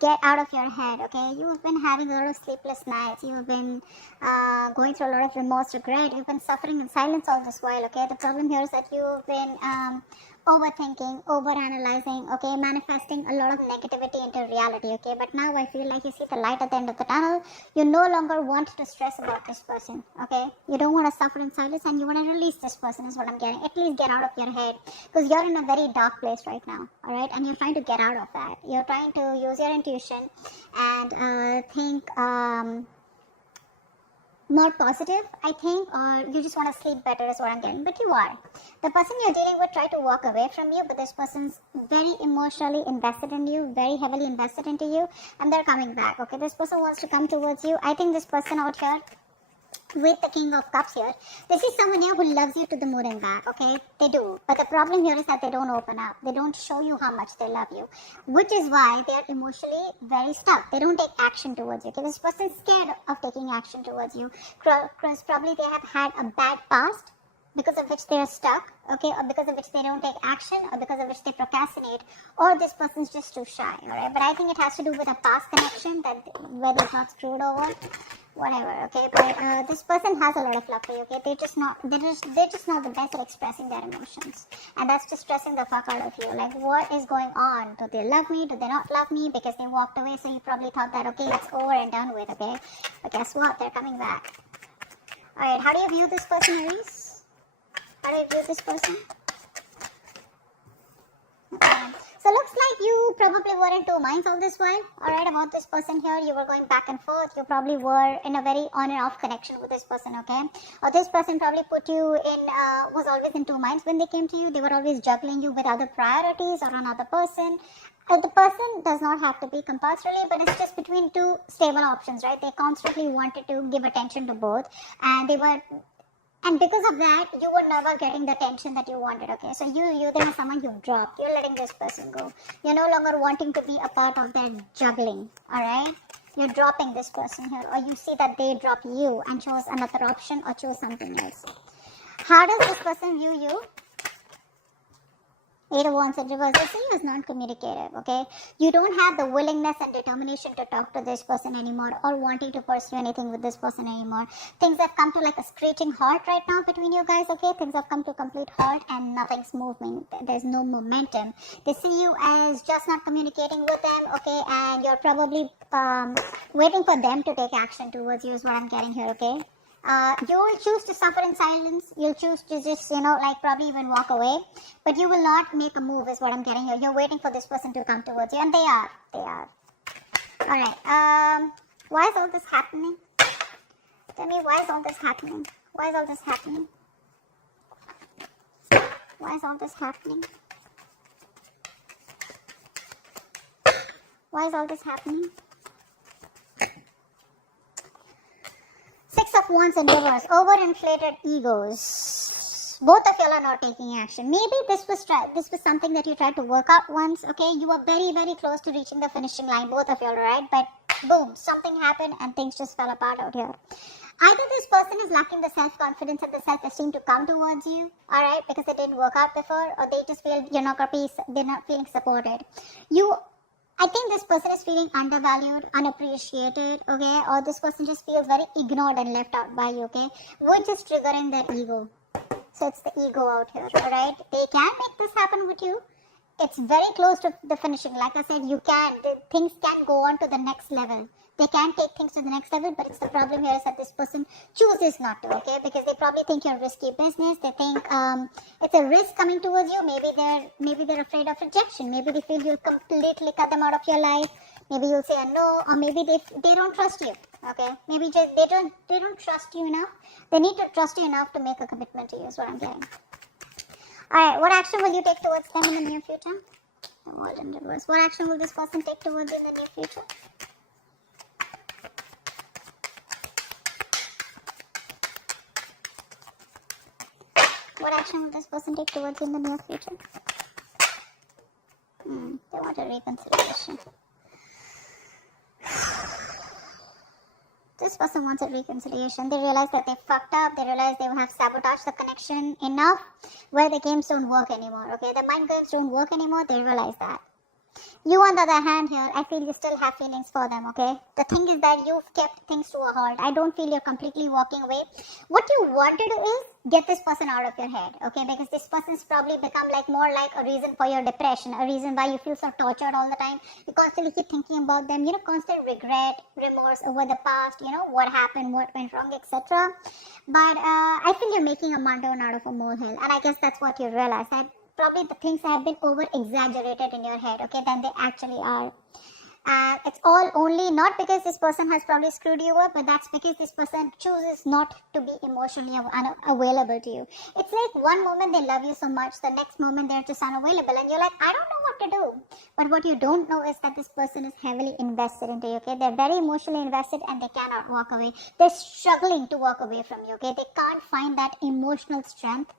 get out of your head, okay? You have been having a lot of sleepless nights. You have been going through a lot of remorse, regret. You've been suffering in silence all this while, okay? The problem here is that you've been overthinking, overanalyzing, okay? Manifesting a lot of negativity into reality, okay? But now I feel like you see the light at the end of the tunnel. You no longer want to stress about this person, okay? You don't want to suffer in silence and you want to release this person is what I'm getting. At least get out of your head because you're in a very dark place right now, all right? And you're trying to get out of that. You're trying to use your intuition and think more positive, I think, or you just want to sleep better is what I'm getting. But you are. The person you're dealing with tried to walk away from you, but this person's very emotionally invested in you, very heavily invested into you, and they're coming back, okay? This person wants to come towards you. I think this person out here with the King of Cups here, this is someone here who loves you to the moon and back, okay? They do. But the problem here is that they don't open up. They don't show you how much they love you, which is why they are emotionally very stuck. They don't take action towards you. Okay? This person is scared of taking action towards you. Because probably they have had a bad past because of which they are stuck, okay, or because of which they don't take action, or because of which they procrastinate, or this person's just too shy, alright? But I think it has to do with a past connection that where they're not screwed over, whatever, okay? But this person has a lot of love for you, okay? They're just not the best at expressing their emotions, and that's just stressing the fuck out of you. Like, what is going on? Do they love me? Do they not love me? Because they walked away, so you probably thought that, okay, it's over and done with, okay? But guess what? They're coming back. Alright, how do you view this person, Aries? How do you view this person? Okay. So looks like you probably were in two minds all this while, alright, about this person here. You were going back and forth. You probably were in a very on and off connection with this person, okay? Or this person probably put you in, was always in two minds when they came to you. They were always juggling you with other priorities or another person. The person does not have to be compulsorily, but it's just between two stable options, right? They constantly wanted to give attention to both, and because of that, you were never getting the attention that you wanted, okay? So you then are someone you dropped. You're letting this person go. You're no longer wanting to be a part of their juggling, alright? You're dropping this person here, or you see that they drop you and chose another option or chose something else. How does this person view you? 8 of Wands in reverse. They see you as non-communicative, okay? You don't have the willingness and determination to talk to this person anymore or wanting to pursue anything with this person anymore. Things have come to like a screeching halt right now between you guys, okay? Things have come to a complete halt and nothing's moving. There's no momentum. They see you as just not communicating with them, okay? And you're probably waiting for them to take action towards you is what I'm getting here, okay? You will choose to suffer in silence. You'll choose to just, like probably even walk away. But you will not make a move is what I'm getting here. You're waiting for this person to come towards you. And they are. Alright. Why is all this happening? Tell me, why is all this happening? Why is all this happening? Why is all this happening? Why is all this happening? 6 of Wands in reverse. Overinflated egos. Both of y'all are not taking action. Maybe this was something that you tried to work out once, okay? You were very, very close to reaching the finishing line, both of y'all, right? But boom, something happened and things just fell apart out here. Either this person is lacking the self-confidence and the self-esteem to come towards you, alright, because it didn't work out before, or they just feel they're not feeling supported. I think this person is feeling undervalued, unappreciated, okay? Or this person just feels very ignored and left out by you, okay? Which is triggering their ego. So it's the ego out here, alright? They can make this happen with you. It's very close to the finishing. Like I said, things can go on to the next level. They can take things to the next level, but it's the problem here is that this person chooses not to, okay? Because they probably think you're risky business. They think it's a risk coming towards you. Maybe they're afraid of rejection. Maybe they feel you'll completely cut them out of your life. Maybe you'll say a no, or maybe they don't trust you, okay? Maybe just they don't trust you enough. They need to trust you enough to make a commitment to you is what I'm getting. Alright, what action will you take towards them in the near future? The World in reverse. What action will this person take towards you in the near future? What action will this person take towards you in the near future? They want a reconciliation. This person wants a reconciliation. They realize that they fucked up. They realize they have sabotaged the connection enough where the games don't work anymore. Okay, the mind games don't work anymore. They realize that. You, on the other hand, here, I feel you still have feelings for them, okay? The thing is that you've kept things to a halt. I don't feel you're completely walking away. What you want to do is get this person out of your head, okay? Because this person's probably become like more like a reason for your depression, a reason why you feel so tortured all the time. You constantly keep thinking about them, constant regret, remorse over the past, what happened, what went wrong, etc. But I feel you're making a mountain out of a molehill, and I guess that's what you realize, that probably the things have been over exaggerated in your head, okay, than they actually are. It's all only not because this person has probably screwed you up, but that's because this person chooses not to be emotionally available to you. It's like one moment they love you so much, the next moment they're just unavailable, and you're like, I don't know what to do. But what you don't know is that this person is heavily invested into you, okay? They're very emotionally invested and they cannot walk away. They're struggling to walk away from you, okay? They can't find that emotional strength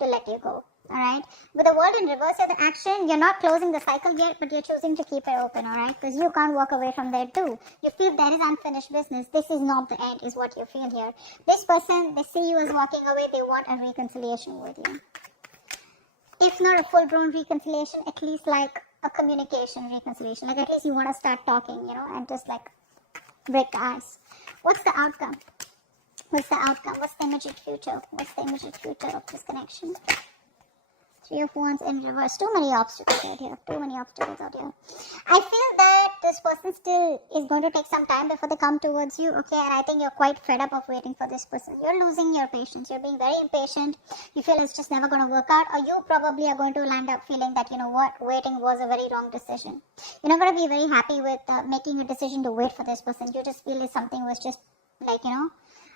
to let you go. Alright, with the world in reverse of the action, you're not closing the cycle yet, but you're choosing to keep it open, alright? Because you can't walk away from there too. You feel there is unfinished business. This is not the end, is what you feel here. This person, they see you as walking away, they want a reconciliation with you. If not a full-blown reconciliation, at least like a communication reconciliation. Like at least you want to start talking, and just like break the ice. What's the outcome? What's the outcome? What's the immediate future? What's the immediate future of this connection? Three of Wands in reverse. Too many obstacles out here. Too many obstacles out here. I feel that this person still is going to take some time before they come towards you, okay? And I think you're quite fed up of waiting for this person. You're losing your patience. You're being very impatient. You feel it's just never going to work out. Or you probably are going to land up feeling that, waiting was a very wrong decision. You're not going to be very happy with making a decision to wait for this person. You just feel that something was just like,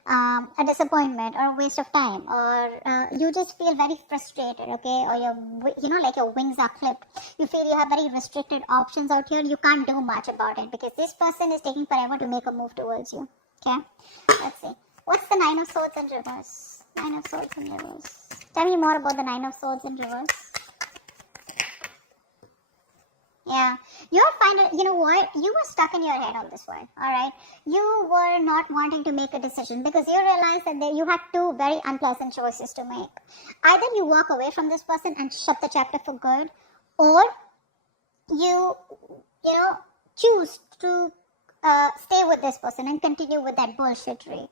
a disappointment or a waste of time, or you just feel very frustrated, okay, or like your wings are clipped. You feel you have very restricted options out here. You can't do much about it because this person is taking forever to make a move towards you, okay? Let's see. What's the Nine of Swords in reverse? Nine of Swords in reverse. Tell me more about the Nine of Swords in reverse. Yeah, you're finding, you know what, you were stuck in your head on this one, alright? You were not wanting to make a decision because you realized that you had two very unpleasant choices to make. Either you walk away from this person and shut the chapter for good, or you choose to stay with this person and continue with that bullshittery.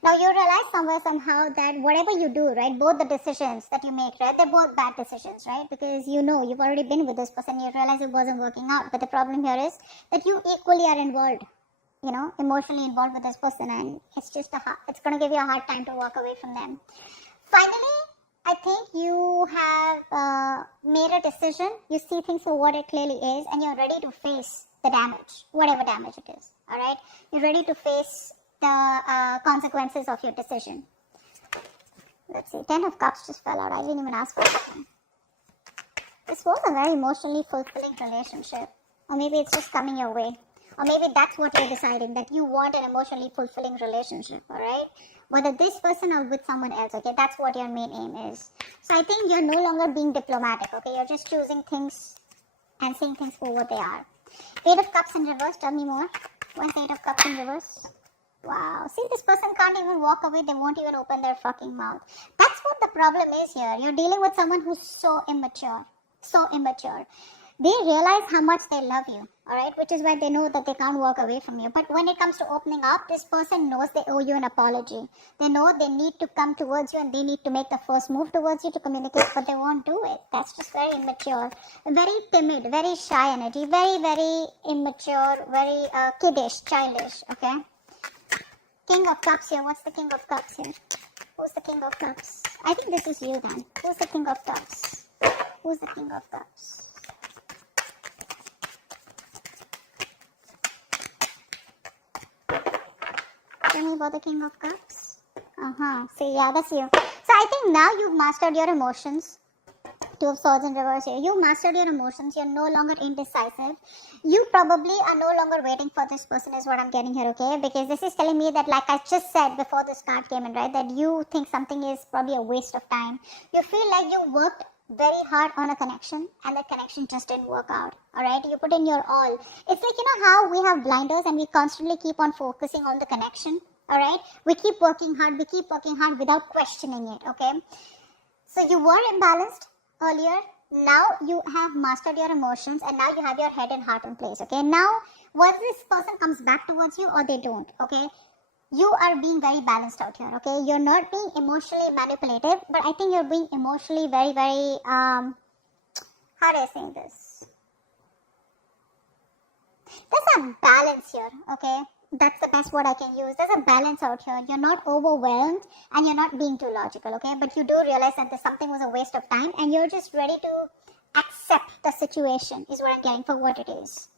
Now you realize somewhere somehow that whatever you do, right, both the decisions that you make, right, they're both bad decisions, right? Because you've already been with this person, you realize it wasn't working out. But the problem here is that you equally are involved, emotionally involved with this person, and it's going to give you a hard time to walk away from them. Finally, I think you have made a decision. You see things for what it clearly is, and you're ready to face the damage, whatever damage it is, all right? You're ready to face the consequences of your decision. Let's see, 10 of Cups just fell out. I didn't even ask for it. This was a very emotionally fulfilling relationship. Or maybe it's just coming your way. Or maybe that's what you're deciding, that you want an emotionally fulfilling relationship, alright? Whether this person or with someone else, okay? That's what your main aim is. So I think you're no longer being diplomatic, okay? You're just choosing things and seeing things for what they are. 8 of Cups in reverse, tell me more. What's 8 of Cups in reverse? Wow, see, this person can't even walk away. They won't even open their fucking mouth. That's what the problem is here. You're dealing with someone who's so immature. So immature. They realize how much they love you, alright? Which is why they know that they can't walk away from you. But when it comes to opening up, this person knows they owe you an apology. They know they need to come towards you and they need to make the first move towards you to communicate, but they won't do it. That's just very immature. Very timid, very shy energy. Very, very immature, very kiddish, childish, okay? King of Cups here. What's the King of Cups here? Who's the King of Cups? I think this is you then. Who's the King of Cups? Who's the King of Cups? Tell me about the King of Cups. See, yeah, that's you. So I think now you've mastered your emotions. 2 of Swords in reverse here. You mastered your emotions. You're no longer indecisive. You probably are no longer waiting for this person is what I'm getting here, okay? Because this is telling me that, like I just said before this card came in, right? That you think something is probably a waste of time. You feel like you worked very hard on a connection and that connection just didn't work out, alright? You put in your all. It's like, how we have blinders and we constantly keep on focusing on the connection, alright? We keep working hard without questioning it, okay? So you were imbalanced earlier, Now you have mastered your emotions, and now you have your head and heart in place. Okay, now whether this person comes back towards you or they don't, okay, you are being very balanced out here. Okay, you're not being emotionally manipulative, but I think you're being emotionally very, very how do I say this? There's a balance here. Okay, that's the best word I can use. There's a balance out here. You're not overwhelmed and you're not being too logical. Okay, but you do realize that this something was a waste of time, and you're just ready to accept the situation is what I'm getting for what it is.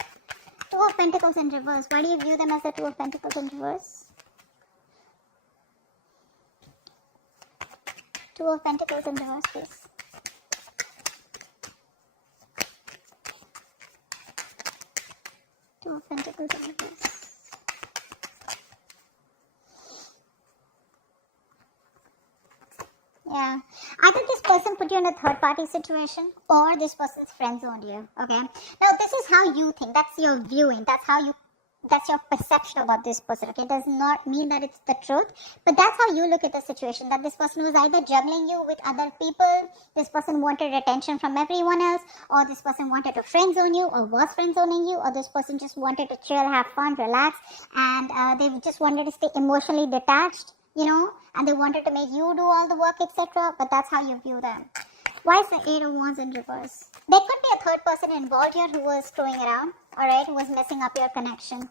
Two of Pentacles in reverse. Why do you view them as the Two of Pentacles in reverse? Two of Pentacles in reverse, please. Two of Pentacles in reverse. Yeah, I think this person put you in a third party situation, or this person's friend zoned you. Okay, now this is how you think. That's your viewing. That's your perception about this person. Okay, it does not mean that it's the truth, but that's how you look at the situation. That this person was either juggling you with other people, this person wanted attention from everyone else, or this person wanted to friend zone you, or was friend zoning you, or this person just wanted to chill, have fun, relax, and they just wanted to stay emotionally detached. And they wanted to make you do all the work, etc. But that's how you view them. Why is the Eight of Wands in reverse? There could be a third person involved here who was screwing around, alright, who was messing up your connection.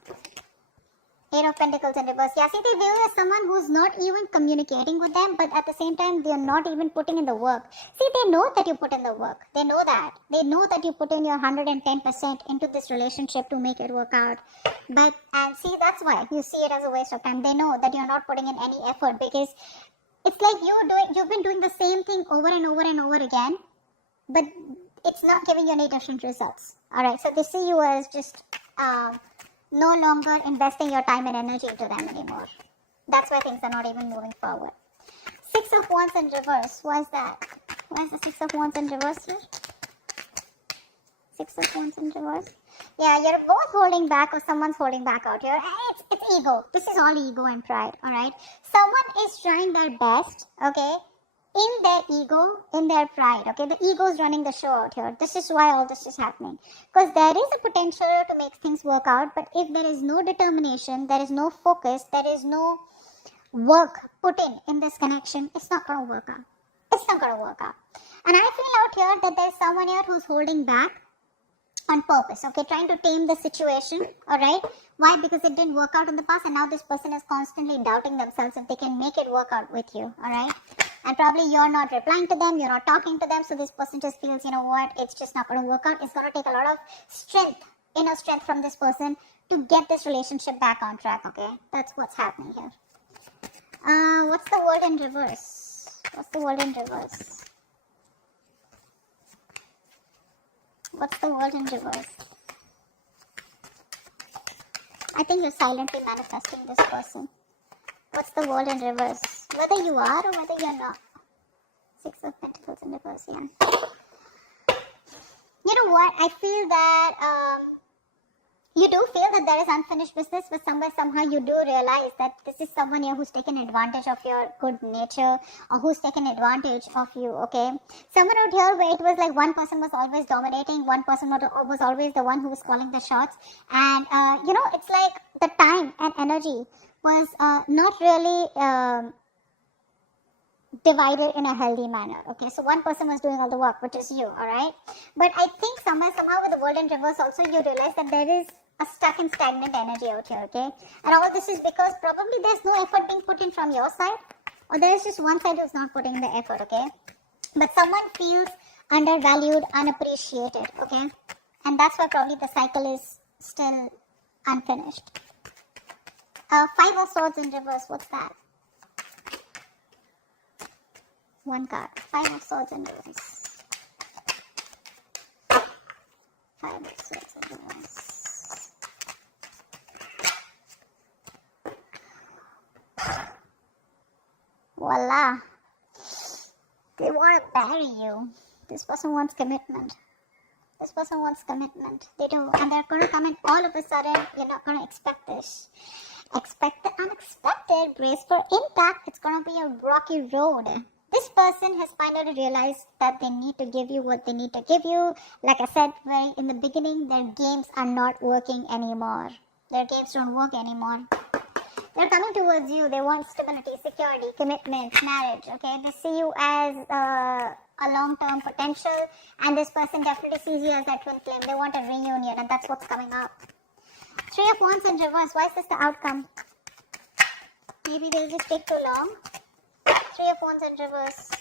Eight of Pentacles in reverse. Yeah, see, they view you as someone who's not even communicating with them, but at the same time, they're not even putting in the work. See, they know that you put in the work. They know that. They know that you put in your 110% into this relationship to make it work out. But, and see, that's why you see it as a waste of time. They know that you're not putting in any effort, because it's like you've been doing the same thing over and over and over again, but it's not giving you any different results. Alright, so they see you as just, no longer investing your time and energy into them anymore. That's why things are not even moving forward. Six of Wands in reverse. Why is that? Why is the Six of Wands in reverse here? Six of Wands in reverse. Yeah, you're both holding back, or someone's holding back out here. It's ego. This is all ego and pride, alright? Someone is trying their best, okay? In their ego, in their pride, okay? The ego is running the show out here. This is why all this is happening. Because there is a potential to make things work out, but if there is no determination, there is no focus, there is no work put in this connection, it's not going to work out. It's not going to work out. And I feel out here that there's someone here who's holding back on purpose, okay? Trying to tame the situation, alright? Why? Because it didn't work out in the past, and now this person is constantly doubting themselves if they can make it work out with you, alright? And probably you're not replying to them, you're not talking to them, so this person just feels, you know what, it's just not going to work out. It's going to take a lot of strength, inner strength from this person to get this relationship back on track, okay? That's what's happening here. What's the World in reverse? What's the World in reverse? What's the World in reverse? I think you're silently manifesting this person. What's the World in reverse? Whether you are or whether you're not. Six of Pentacles in reverse, yeah. You know what? I feel that you do feel that there is unfinished business, but somewhere, somehow you do realize that this is someone here who's taken advantage of your good nature, or who's taken advantage of you, okay? Someone out here where it was like one person was always dominating, one person was always the one who was calling the shots, and it's like the time and energy was not really divided in a healthy manner, okay? So one person was doing all the work, which is you, alright? But I think somehow with the World in reverse also, you realize that there is a stuck and stagnant energy out here, okay? And all this is because probably there's no effort being put in from your side, or there's just one side who's not putting in the effort, okay? But someone feels undervalued, unappreciated, okay? And that's why probably the cycle is still unfinished. Five of Swords in reverse, what's that? One card. Five of Swords in reverse. Five of Swords in reverse. Voila. They want to marry you. This person wants commitment. This person wants commitment. They do. And they're going to come in all of a sudden. You're not going to expect this. Expect the unexpected. Brace for impact. It's going to be a rocky road. This this person has finally realized that they need to give you what they need to give you. Like I said very in the beginning, their games are not working anymore. Their games don't work anymore. They're coming towards you. They want stability, security, commitment, marriage. Okay, they see you as a long-term potential, and this person definitely sees you as their twin flame. They want a reunion, and that's what's coming up. Three of Wands in reverse. Why is this the outcome? Maybe they'll just take too long. Three of Wands in reverse.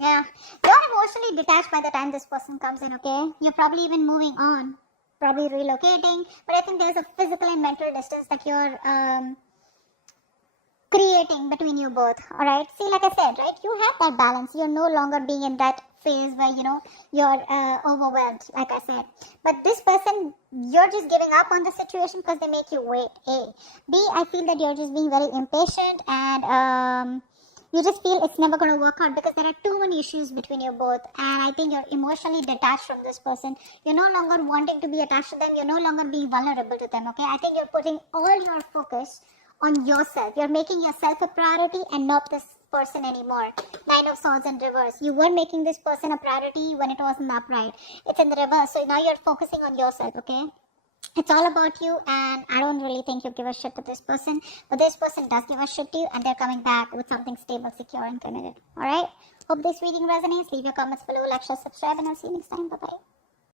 Yeah, you're emotionally detached by the time this person comes in. Okay, you're probably even moving on. Probably relocating, but I think there's a physical and mental distance that you're creating between you both. All right, see, like I said, right, you have that balance. You're no longer being in that phase where you're overwhelmed, like I said. But this person, you're just giving up on the situation because they make you wait. A. B, I feel that you're just being very impatient, and you just feel it's never going to work out because there are too many issues between you both, and I think you're emotionally detached from this person. You're no longer wanting to be attached to them. You're no longer being vulnerable to them. Okay, I think you're putting all your focus on yourself. You're making yourself a priority and not this person anymore. Nine of Swords in reverse. You were making this person a priority when it wasn't upright. It's in the reverse, so now you're focusing on yourself. Okay, it's all about you, and I don't really think you give a shit to this person, but this person does give a shit to you, and they're coming back with something stable, secure, and committed. Alright? Hope this reading resonates. Leave your comments below, like, share, subscribe, and I'll see you next time. Bye-bye.